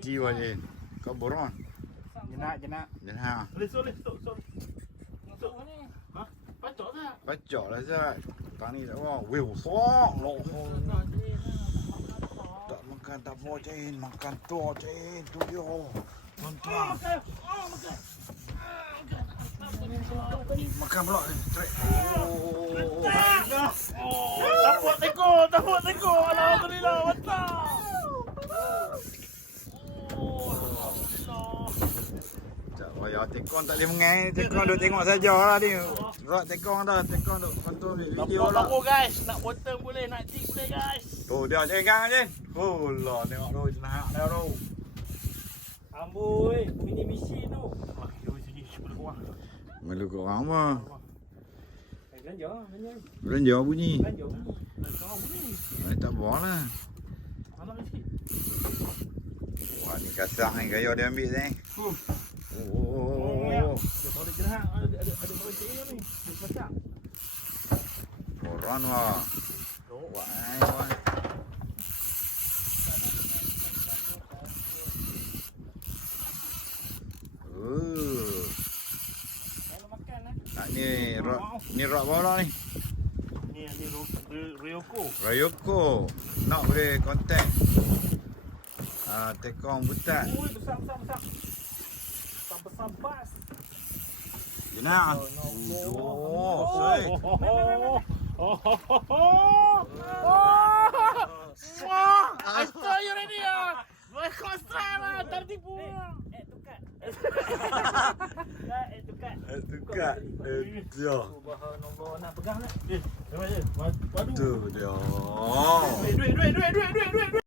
jiwa je. Kau boron. Jenak. Jangan. Soleh. Masuk mana? Ha? Pacok tak? Pacok lah Zat. Tang ni tak apa. Weh, sok. Tak makan tak mau Jain. Makan tu Jain. Tu dia. Tuan-tuan. Makan pula. Trek. Tapuk teko. Alhamdulillah, mantap. Sekejap. Wah, tekong tak boleh mengai. Tekong duk tengok saja lah dia. Rak tekong dah. Tekong duk kontrol video lah. Tapuk guys. Nak bottom boleh, nak jig boleh guys. Tu dia Jain kan Jain. Oh lah. Tengok tu. Senang dah tu. Amboi, mini misi tu. Sini cuba keluar. Malu kau orang apa? Belanja. Belanja bunyi. Belanja. Kau bunyi. Tak boleh lah. Anak sikit. Wah ni kasar ni gaya dia ambil ni. Oh. Dia boleh jenak. Ada boleh cek ni. Dia macam. Koran wah. Wah. Ni rak bola ni. Ni Ryoko. Ryoko. Nak boleh kontak. Tekong butat. Oi, besar. Besar bas. Jenak. Soi. I saw you already ah. Boy kostra lah, tertipu. Tukar. Tukar. Dia. Subhanallah, nak pegang nak. Waduh. Tu dia. Duit.